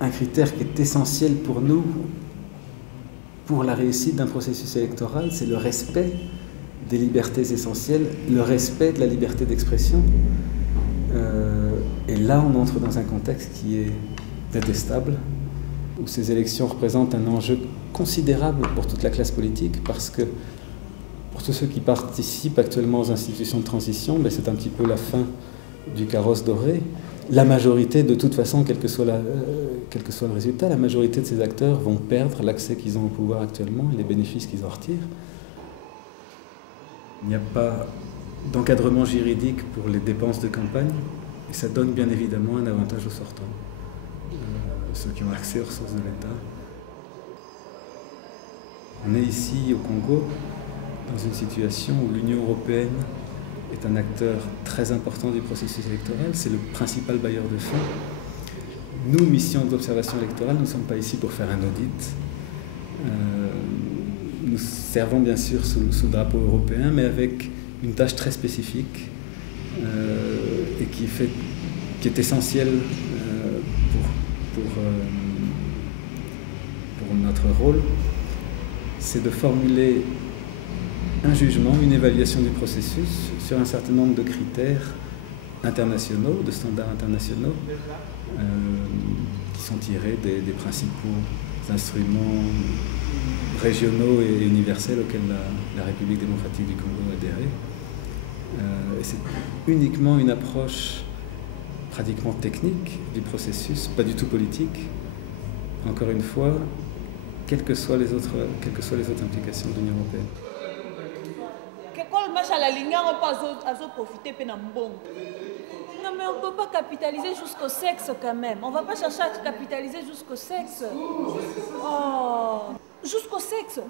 un critère qui est essentiel pour nous, pour la réussite d'un processus électoral, c'est le respect des libertés essentielles, le respect de la liberté d'expression. Et là, on entre dans un contexte qui est détestable, où ces élections représentent un enjeu considérable pour toute la classe politique, parce que pour tous ceux qui participent actuellement aux institutions de transition, c'est un petit peu la fin du carrosse doré. La majorité, de toute façon, quel que soit le résultat, la majorité de ces acteurs vont perdre l'accès qu'ils ont au pouvoir actuellement et les bénéfices qu'ils en retirent. Il n'y a pas d'encadrement juridique pour les dépenses de campagne, et ça donne bien évidemment un avantage aux sortants, ceux qui ont accès aux ressources de l'État. On est ici au Congo, dans une situation où l'Union européenne est un acteur très important du processus électoral, c'est le principal bailleur de fonds. Nous, mission d'observation électorale, nous ne sommes pas ici pour faire un audit. Nous servons bien sûr sous le drapeau européen, mais avec une tâche très spécifique et qui est essentielle pour notre rôle. C'est de formuler un jugement, une évaluation du processus sur un certain nombre de critères internationaux, de standards internationaux, qui sont tirés des principaux instruments régionaux et universels auxquels la République démocratique du Congo a adhéré. Et c'est uniquement une approche pratiquement technique du processus, pas du tout politique, encore une fois, quelles que soient les autres implications de l'Union européenne. Non mais on ne peut pas capitaliser jusqu'au sexe quand même. On ne va pas chercher à capitaliser jusqu'au sexe. Oh, jusqu'au sexe.